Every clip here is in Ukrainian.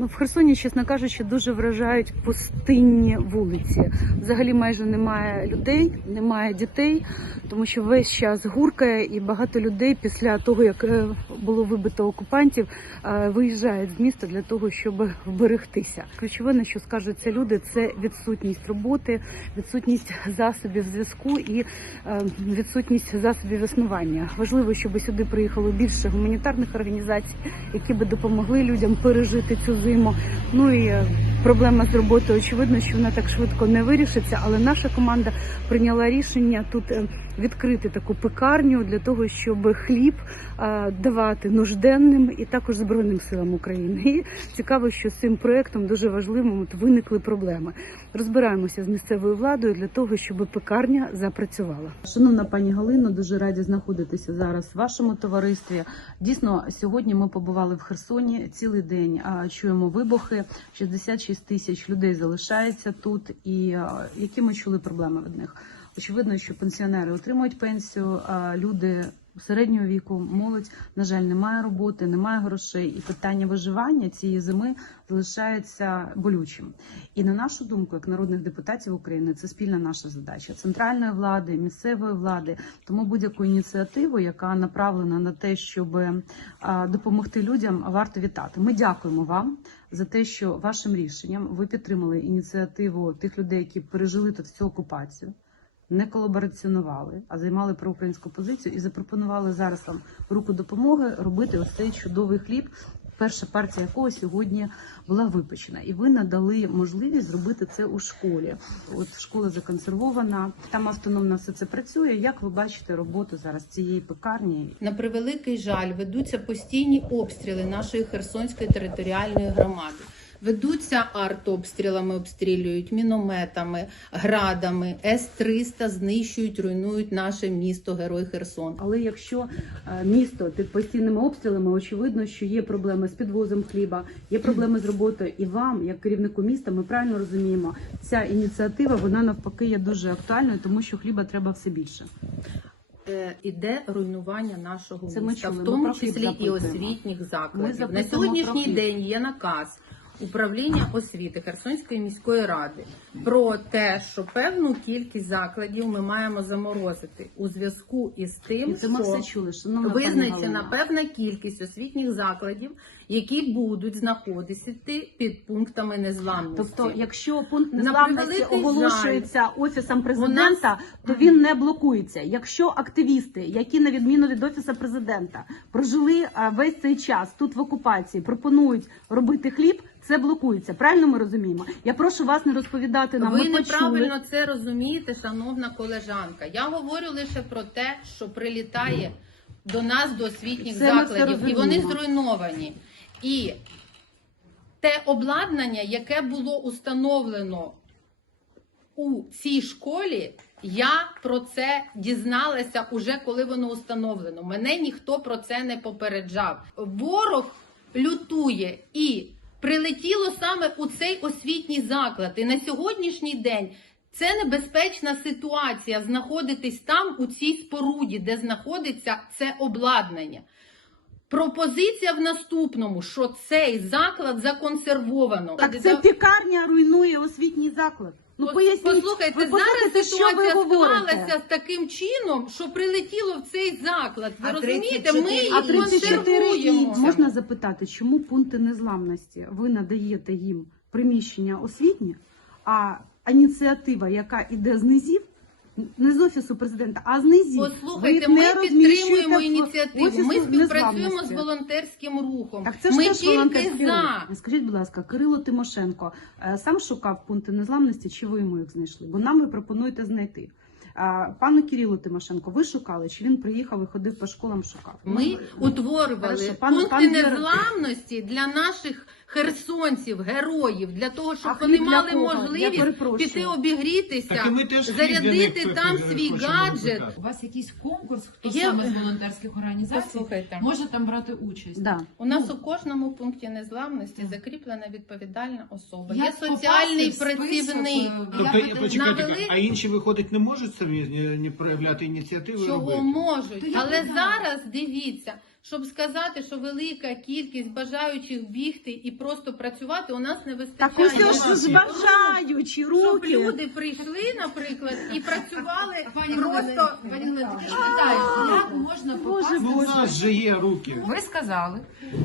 Ну, в Херсоні, чесно кажучи, дуже вражають пустинні вулиці. Взагалі майже немає людей, немає дітей, тому що весь час гуркає, і багато людей після того, як е, було вибито окупантів, е, виїжджають з міста для того, щоб вберегтися. Ключове, на що скаржаться люди, це відсутність роботи, відсутність засобів зв'язку і е, відсутність засобів існування. Важливо, щоб сюди приїхало більше гуманітарних організацій, які би допомогли людям пережити цю зиму. Ну і е, проблема з роботою очевидно, що вона так швидко не вирішиться. Але наша команда прийняла рішення тут е, відкрити таку пекарню для того, щоб хліб е, давати нужденним і також збройним силам України. І цікаво, що з цим проектом дуже важливим от виникли проблеми. Розбираємося з місцевою владою для того, щоб пекарня запрацювала. Шановна пані Галино, дуже раді знаходитися зараз в вашому товаристві. Дійсно, сьогодні ми побували в Херсоні цілий день. а, Чуємо вибухи. 66 тисяч людей залишається тут. І а, які ми чули проблеми від них? Очевидно, що пенсіонери отримують пенсію, а люди середнього віку, молодь, на жаль, немає роботи, немає грошей, і питання виживання цієї зими залишається болючим. І на нашу думку, як народних депутатів України, це спільна наша задача центральної влади, місцевої влади. Тому будь-яку ініціативу, яка направлена на те, щоб допомогти людям, варто вітати. Ми дякуємо вам за те, що вашим рішенням ви підтримали ініціативу тих людей, які пережили тут всю окупацію. Не колабораціонували, а займали проукраїнську позицію і запропонували зараз вам руку допомоги робити ось цей чудовий хліб, перша партія якого сьогодні була випечена. І ви надали можливість зробити це у школі. От школа законсервована, там автономно все це працює. Як ви бачите роботу зараз цієї пекарні? На превеликий жаль, ведуться постійні обстріли нашої Херсонської територіальної громади. Ведуться артобстрілами, обстрілюють мінометами, градами, С-300 знищують, руйнують наше місто, герой Херсон. Але якщо е, місто під постійними обстрілами, очевидно, що є проблеми з підвозом хліба, є проблеми з роботою. І вам, як керівнику міста, ми правильно розуміємо, ця ініціатива вона навпаки є дуже актуальною, тому що хліба треба все більше. Е, Іде руйнування нашого міста, в тому числі і освітніх закладів. На сьогоднішній день є наказ управління освіти Херсонської міської ради про те, що певну кількість закладів ми маємо заморозити у зв'язку із тим, що чули. Визначена певна кількість освітніх закладів, які будуть знаходитися під пунктами незламності. Тобто, якщо пункт незламності оголошується офісом президента, то він не блокується. Якщо активісти, які на відміну від офісу президента прожили весь цей час тут в окупації, пропонують робити хліб, це блокується. Правильно ми розуміємо? Я прошу вас не розповідати нам. Ви ми почули. неправильно це розумієте, шановна колежанка. Я говорю лише про те, що прилітає до нас до освітніх Це закладів, і вони зруйновані. І те обладнання, яке було установлено у цій школі, я про це дізналася уже коли воно установлено. Мене ніхто про це не попереджав. Ворог лютує і прилетіло саме у цей освітній заклад. І на сьогоднішній день це небезпечна ситуація знаходитись там у цій споруді, де знаходиться це обладнання. Пропозиція в наступному, що цей заклад законсервовано. Так це пікарня руйнує освітній заклад. Ну поясніть, Послухайте, ви зараз ситуація склалася з таким чином, що прилетіло в цей заклад. Ви А розумієте, 34 ми їх консервуємо. можна запитати, чому пункти незламності ви надаєте їм приміщення освітні, а ініціатива, яка іде з низів, не з офісу президента, а з низів. Послухайте, ми підтримуємо ініціативу. Ми співпрацюємо з волонтерським рухом. Так це ж ми теж волонтерський за. рух. Скажіть, будь ласка, Кирило Тимошенко е, сам шукав пункти незламності, чи ви йому їх знайшли? Бо нам ви пропонуєте знайти. Пану Кирилу Тимошенко, ви шукали, чи він приїхав і ходив по школам, шукав? Ми Ну, утворювали Хорошо, пан- пункти пан незламності для наших херсонців, героїв, для того, щоб А вони мали кого? Можливість піти обігрітися, ми теж зарядити там свій гаджет. У вас якийсь конкурс, хто Є- саме з волонтерських організацій Послухайте. може там брати участь? Да. У нас у кожному пункті незламності закріплена відповідальна особа. Як Є соціальний працівник. е, Тобто, почекайте, навели- а інші виходить не можуть самі не проявляти ініціативу. Чого робити? можуть, але зараз дивіться, щоб сказати, що велика кількість бажаючих бігти і просто працювати у нас не Так ось вистачає. ось ж бажаючі Щоб люди прийшли, наприклад, і працювали Пані просто пані Галина, таке ж питаю, як можна же є руки. Ви сказали,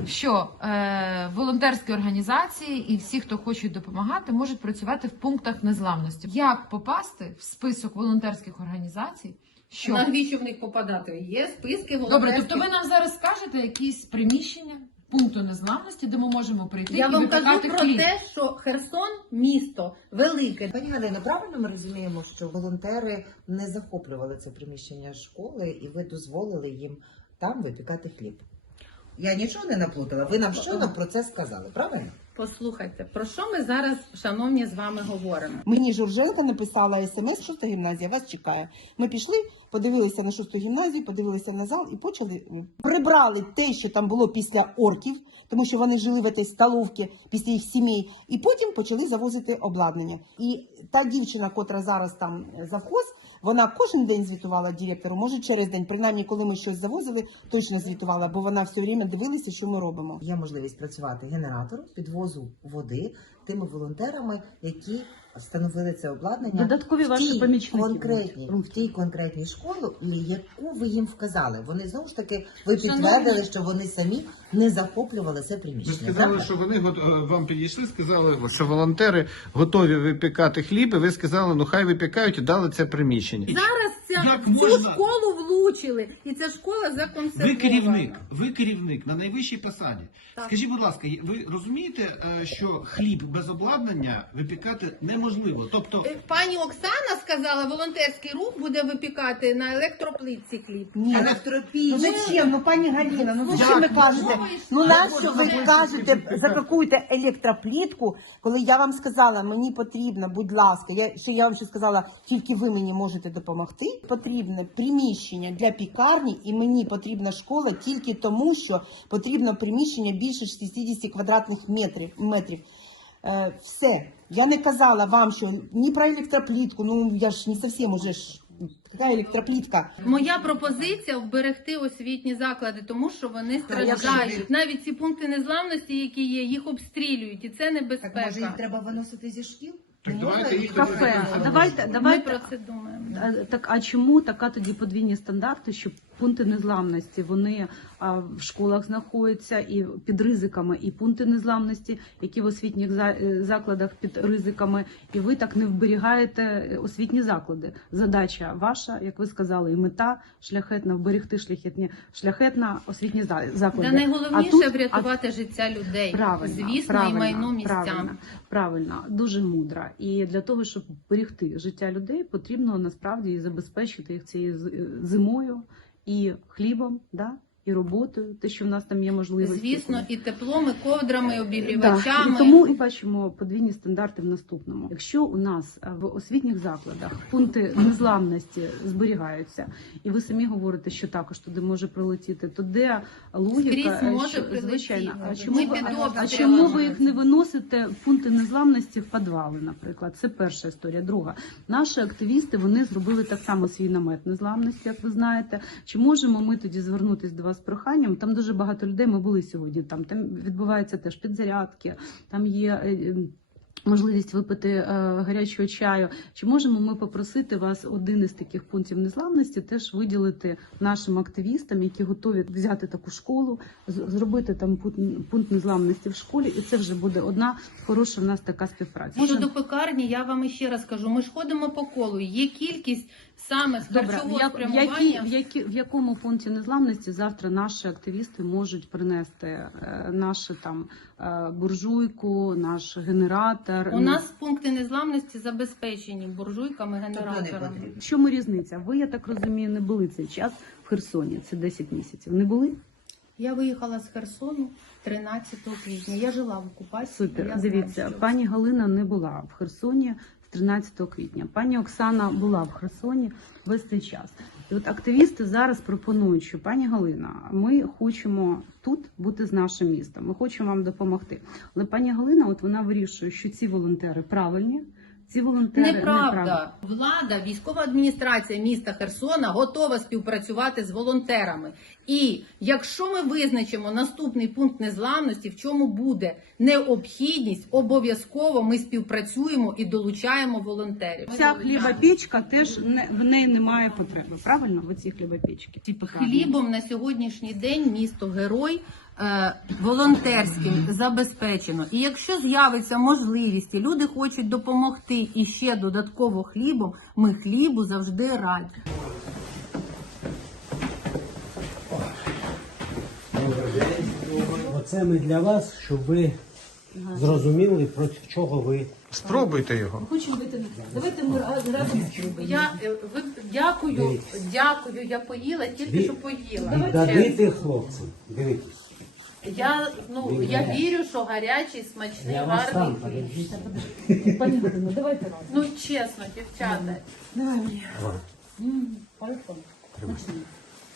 що е, волонтерські організації і всі, хто хочуть допомагати, можуть працювати в пунктах незламності. Як попасти в список волонтерських організацій? Що навіщо в них попадати? Є списки добре? Тобто ви нам зараз скажете якісь приміщення пункту незламності, де ми можемо прийти Я і вам кажу про хліб? те, що Херсон місто велике. Пані Галино, правильно ми розуміємо, що волонтери не захоплювали це приміщення школи, і ви дозволили їм там випікати хліб. Я нічого не наплутала. Ви нам щойно про це сказали, правильно? Послухайте, про що ми зараз, шановні, з вами говоримо? Мені Журженко написала смс, шоста гімназія вас чекає. Ми пішли, подивилися на шосту гімназію, подивилися на зал і почали прибрали те, що там було після орків, тому що вони жили в цій столовці після їх сімей, і потім почали завозити обладнання. І та дівчина, котра зараз там е, завхоз, вона кожен день звітувала директору, може через день, принаймні, коли ми щось завозили, точно звітувала, бо вона все время дивилася, що ми робимо. Є можливість працювати генератором підвозу води тими волонтерами, які встановили це обладнання Додаткові в ваші тій помічники конкретній в тій конкретній школі, яку ви їм вказали. Вони знову ж таки ви Шановні- підтвердили, що вони самі не захоплювали це Ви приміщення. сказали, правда? що вони гот- е, вам підійшли, сказали, що волонтери готові випікати хліб, і ви сказали, ну хай випікають і дали це приміщення. Зараз ця, Як в цю можна? школу влучили, і ця школа законсервована. Ви керівник, ви керівник на найвищій посаді. Так. Скажіть, будь ласка, ви розумієте, е, що хліб без обладнання випікати неможливо? Тобто, Е, Пані Оксана сказала, волонтерський рух буде випікати на електроплитці хліб. Ні, Електропіч. Ну зачем? Ну пані Галіна, ну Як? зачем ви кажете? Ну нащо ви кажете за електроплітку, коли я вам сказала, мені потрібно, будь ласка, я ще я вам ще сказала, тільки ви мені можете допомогти. Потрібне приміщення для пікарні, і мені потрібна школа тільки тому, що потрібно приміщення більше 60 квадратних метрів. метрів. Е, все. Я не казала вам, що ні про електроплітку, ну я ж не зовсім уже ж. Яка електроплітка? Моя пропозиція вберегти освітні заклади, тому що вони страждають. Навіть ці пункти незламності, які є, їх обстрілюють, і це Так може небезпека. їх треба виносити зі шкіл? Так давайте їх Кафе. Давайте. Давайте, Ми давайте. про це думаємо. Так, а чому така тоді подвійні стандарти, що пункти незламності вони в школах знаходяться і під ризиками, і пункти незламності, які в освітніх е, закладах під ризиками, і ви так не вберігаєте е, освітні заклади. Задача ваша, як ви сказали, і мета шляхетна вберегти шляхетні шляхетна освітні за- заклади. Та найголовніше А тут- врятувати життя людей. Правильно, Звісно, правильно, і майно містян. Правильно, правильно, дуже мудро. І для того, щоб берегти життя людей, потрібно насправді і забезпечити їх цією зимою і хлібом, да? І роботою, те, що в нас там є можливості. Звісно, і теплом, і ковдрами, і Да. обігрівачами. І тому і бачимо подвійні стандарти в наступному. Якщо у нас е, в освітніх закладах пункти незламності зберігаються, і ви самі говорите, що також туди може прилетіти, то де логіка? Скрізь е, може що- прилетіти. звичайно, а Ми чому, ви, а чому ви їх не виносите в пункти незламності в підвали, наприклад? Це перша історія. Друга, наші активісти вони зробили так само свій намет незламності, як ви знаєте. Чи можемо ми тоді звернутися до вас з проханням? Там дуже багато людей. Ми були сьогодні. Там там відбуваються теж підзарядки, там є. Можливість випити е, гарячого чаю. Чи можемо ми попросити вас один із таких пунктів незламності теж виділити нашим активістам, які готові взяти таку школу, зробити там пункт, пункт незламності в школі, і це вже буде одна хороша в нас така співпраця. Щодо пекарні, я вам ще раз кажу, ми ж ходимо по колу. Є кількість саме з харчового спрямування. які, в, які, в якому пункті незламності завтра наші активісти можуть принести е, нашу там е, буржуйку, наш генератор? У ну, нас пункти незламності забезпечені буржуйками, Тобто генераторами. В чому різниця? Ви, я так розумію, не були цей час в Херсоні. Це 10 місяців. Не були? Я виїхала з Херсону 13 квітня. Я жила в окупації. Супер. я знаю, Дивіться, що пані Галина не була в Херсоні з 13 квітня. Пані Оксана була в Херсоні весь цей час. І от активісти зараз пропонують, що пані Галина, ми хочемо тут бути з нашим містом. Ми хочемо вам допомогти. Але пані Галина, от вона вирішує, що ці волонтери правильні. Ці волонтери неправильні. Неправда. Влада, військова адміністрація міста Херсона готова співпрацювати з волонтерами. І якщо ми визначимо наступний пункт незламності, в чому буде необхідність, обов'язково ми співпрацюємо і долучаємо волонтерів. Ця хлібопічка теж не в неї немає потреби. Правильно? В цій хлібопічці. Ці питання. Хлібом на сьогоднішній день місто герой волонтерським забезпечено. І якщо з'явиться можливість, і люди хочуть допомогти і ще додатково хлібом, ми хлібу завжди раді. Оце ми для вас, щоб ви зрозуміли, проти чого ви. Спробуйте його. Давайте ми разом Я е, ви дякую, дякую. Я поїла, тільки що поїла. Віддадите хлопцям. Дивіться. Я ну я вірю, що гарячий, смачний, Я вас там гарний. подождіть. Ну чесно, дівчата. Давай.